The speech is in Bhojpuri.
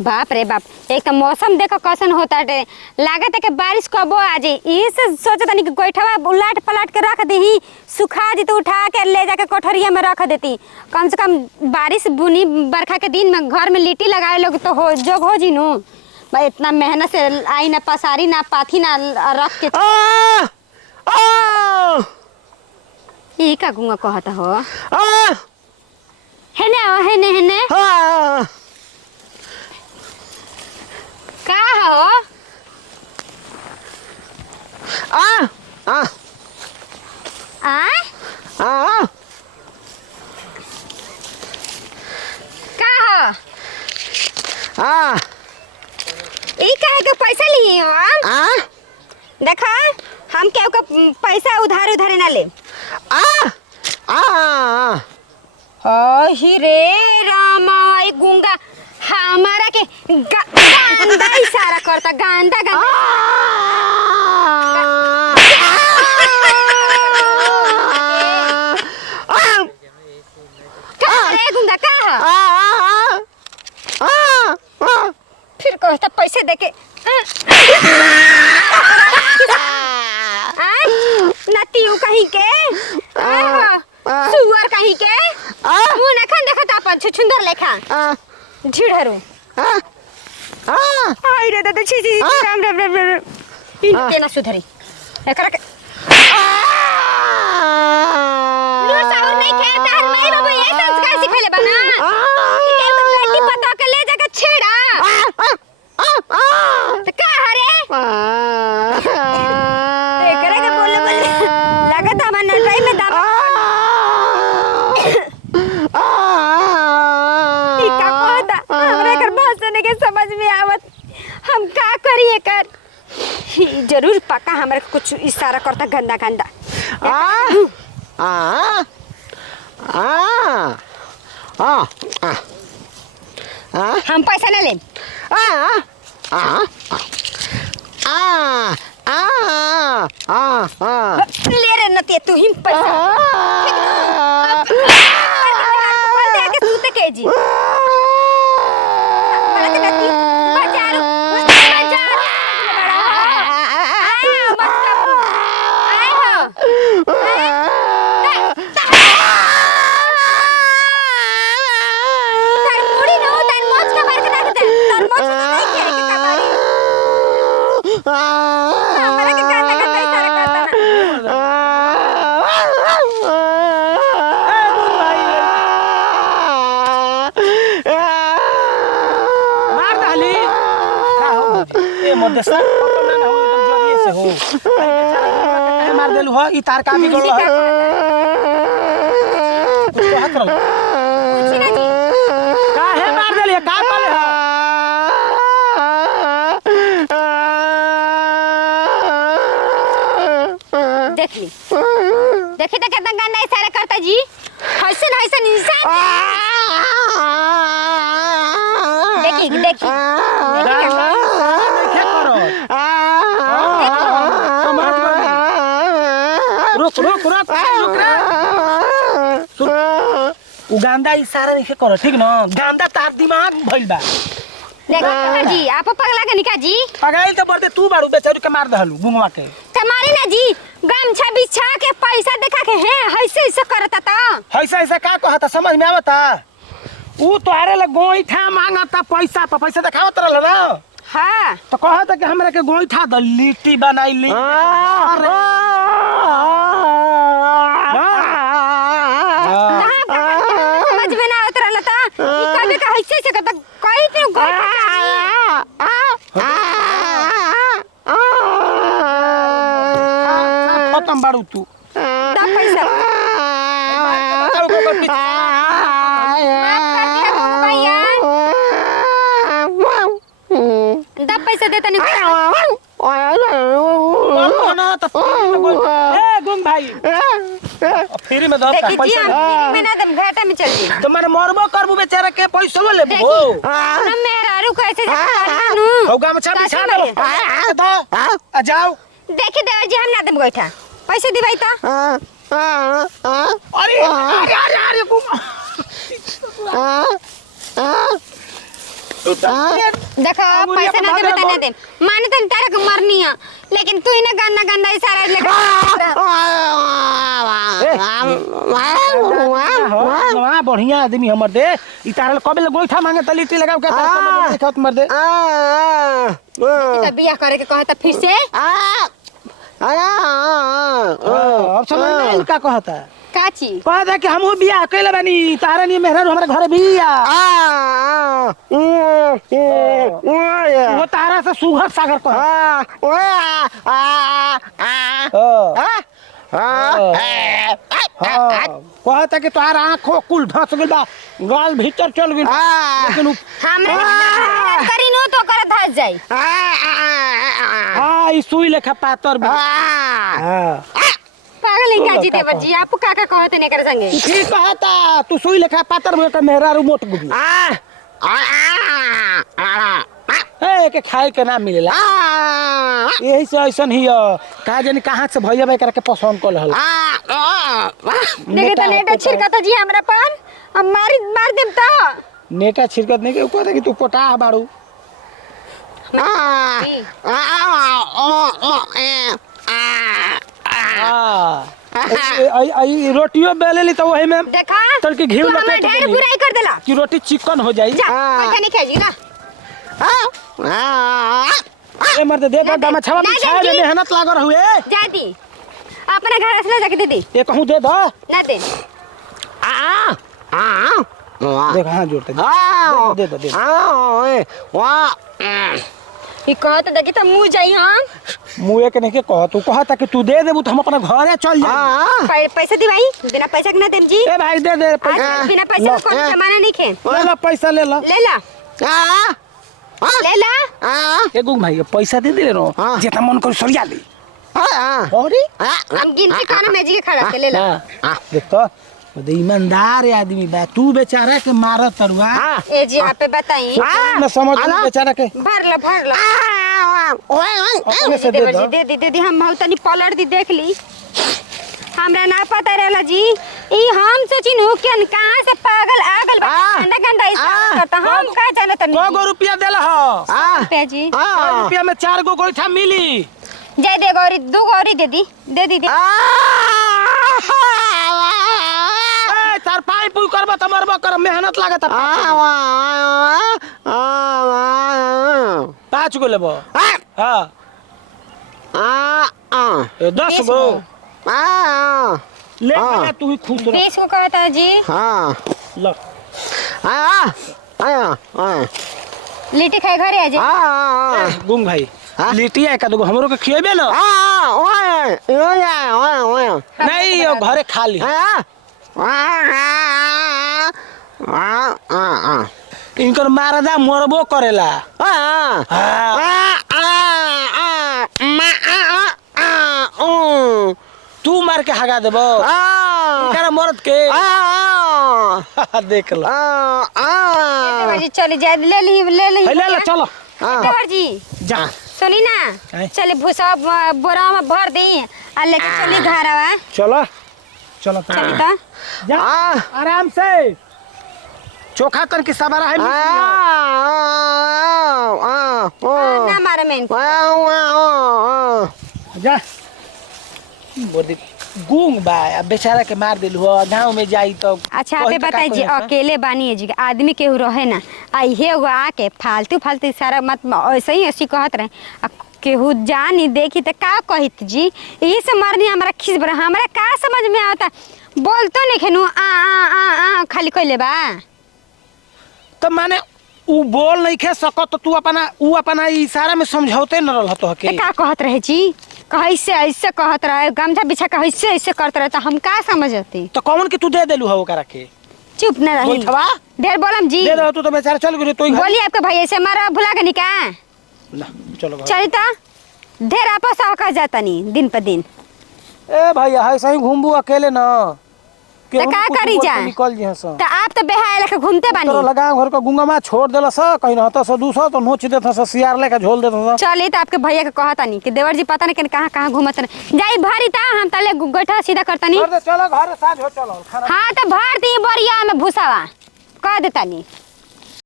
बाप रे बाप, एक तो मौसम देखो कैसन होता है, लागत है कि बारिश कबो आ जाए। इस सोचता नहीं कि गोइठवा उलट पलट के रख दी, सुखा दी तो उठा के ले जाके कोठरिया में रख देती। कम से कम बारिश बुनी बरखा के दिन में घर में लिट्टी लगाए लोग तो हो जोग हो जी नू भाई। इतना मेहनत से आई ना पसारी ना पाथी ना रख के ई का गुंगा कहता हो हेने का हो आ का हो ई काहे के पैसा लिए हो देखा हम केहू का पैसा उधार ना ले ही रे रामा ई गुंगा हमारा के गंदा इशारा करता गंदा गुंगा का फिर कहता पैसे देके नतीऊ कहीं के सुअर कहीं के मुंह न खन देखता अपन छुछुंदर लेखा ढिढरू आई रे दादा छी राम राम राम इन के न सुधरी एकरा के लो साउर नहीं खेता है मैं बाबू ये संस्कार सिखले बना कि के तो बेटी पता के ले जाके छेड़ा तो का हरे एकरा के बोले लगत हमन नटाई में दाब ई का कहता हमरा कर भाषा के समझ में आवत हम का करिए कर जरूर पक्का हमरा कुछ इशारा करता गंदा गंदा हम पैसा ना ले ले रे नती तू ही पैसा आगे सूते के जी मार देलू हो ई तार का बिगड़ है कुछ हाथ रहो काहे मार देलिए का बोले हो देखी देखी तो कितना गंदा इशारा करता जी हसन हसन इंसान देखी देखी रुक उगांदा इशारा नहीं करो ठीक ना गांदा तार दिमाग भइल बा देखो जी आप पगला के निका जी पगलाइल तो बरते तू बाड़ू बेचारू के मार दहलू गुंगवा के तुम्हारी ना जी गमछा बिछा के पैसा देखा के है ऐसे ऐसे करता ता ऐसा का कहता समझ में आवता ऊ तोहरे ले गोईठा मांगता पैसा देखावत रहल ना हां तो कहता कि हमरा के गोईठा द लिट्टी बनाइली समझ में ना उतरला ता ई कबे का ऐसे से करता कोई तो खत्म बाड़ू तू दा पैसा दा पैसा देता नहीं गुंग भाई फ्री में दो पैसा में ना दम घाटा में चल जी तो मारे मरबो करबो बेचारा के पैसा ले हो ना मेरा रुको ऐसे होगा में छाप छाप दो आ जाओ देखी देवर जी हम ना दम गोइठा पैसे दिवाई तो अरे गुंग देखो पैसा ना दे बता दे माने तन तारे को मरनी है लेकिन तू ही ना गंदा गंदा इशारा लेके हां बढ़िया आदमी हमर दे ई तारल कबे ले गोइठा मांगे त लिट्टी लगाव के समझ में खत मर दे तो बियाह करे के कहता फिर से अब समझ में का कहता काची कहता कि हमहू बियाह कइले बानी तारा नहीं मेहरारू हमरा घरे बिया वो तारा से सुघर सागर कह कहता कि तोहार आँखों कुल धस गइल बा गाल भीतर चल गइल लेकिन हमरा करी नो तो कर धस जाई हां ई सुई लेखा पातर बा पागल है काजी देवर जी आप काका कहते ने कर संगे ठीक कहता तू सुई लेखा पातर में का मेहरारू मोट गुबी ए के खाए के ना मिलेला यही से ऐसन ही का जानी कहां से भैया भाई करके पसंद कर हल देखे त नेटा छिरकत जी हमरा पर हम मार देम त नेटा छिरकत नहीं के ऊपर कि तू पोटा बाड़ू आई रोटियों बेलेली तो वही में देखा तल के घी लगा के ढेर बुराई कर देला कि रोटी चिकन हो जाई पैसा नहीं खाएगी ना ए मर्द दे दे दमा छवा बिछाए में मेहनत लागल हुए जाती अपने घर से ले जाके दे दी ये कहूं दे दो ना दे देख हां जोड़ते दे दो दे ई कहत देखी त मुंह जाई हम मुंह एक नहीं के कह तू कहता कि तू दे देबू तो हम अपना घरे चल जाई पैसा दी भाई बिना पैसा के ना देम जी ए भाई दे दे आज बिना पैसा के कोई जमाना नहीं खे ले ला पैसा ले ला ले ला ले ला ए गुंग भाई पैसा दे दे रो जेता मन कर सरिया दे अरे हम गिनती काना में जी के खड़ा के ले ला देख तो बदे ईमानदार आदमी बा तू बेचारा के मारत तरुआ ए जी आप बताई मैं समझ में बेचारा के भर ला अपने से दे दो दे दी हम तनी पलट दी देख ली हमरा ना पता रहला जी ई हम सोचिन हो के कहां से पागल आगल गंदा गंदा इशारा करता हम का जानत नहीं 2 रुपया देला हो पे जी 2 रुपया में 4 गो गोइठा मिली जय दे गौरी 2 गौरी दे दी दे तार पाई पुई करबा त मरबा कर मेहनत लागत 5 गो लेबो हां 10 गो ले जा तू ही खुश रह 20 को कहता जी हाँ ल लिट्टी खाए घरे आ जी गुंग भाई लिट्टी का दो हमरो के खिएबे ना नहीं यो घरे खा ली इनकर मारदा मरबो करेला तू मार के हगा देबो इनकर मरद के देख लो जी चली जाए ले ली चलो देवर जी जा सुनी ना चले भूसा बोरा में भर दी आ लेके चली घरवा चलो चलो चली तो जा आराम से चोखा तन की सवारा है ना मारे में जा बोदी गुंग बा बेचारा के मार दिलु हो गांव में जाई तो अच्छा आप बताई जी अकेले बानी है जी आदमी केहू रहे ना आई हे गो आके फालतू सारा मत ऐसे ही ऐसी कहत रहे केहू जानी देखी तो का कहित जी यही से मरनी हमरा खिस बरा हमरा का समझ में आता बोलतो नहीं खेनु आ खाली कइले बा तो माने उ बोल नहीं खे सकत तो तू अपना इशारा में समझौते न रहत हो के का कहत रहे जी कैसे ऐसे कहत रहे गमछा बिछा के ऐसे करत रहे तो हम का समझती तो कौन के तू दे देलु हो ओकरा के चुप न रही ढेर बोलम जी दे दो तू तो बेचारा चल गई तो बोली आपके भाई ऐसे मारा भुला के निका ना चलो चल तो ढेर आपस आका जाता नहीं दिन पर दिन ए भैया ऐसे ही घूमबू अकेले ना तो का करी जा निकल जी हस तो आप तो बेहाय लेके घूमते बानी तो लगा घर का गुंगमा छोड़ देला स कहीं रहता स दूसरा तो नोच देता स सियार लेके झोल देता स चली तो आपके भैया के कहता नहीं कि देवर जी पता नहीं कहां कहां घूमत रहे जाई भरी ता हम तले गोठा सीधा करता नहीं चलो घर साझ हो चलो हां तो भर दी बोरिया में भूसावा कह देता नहीं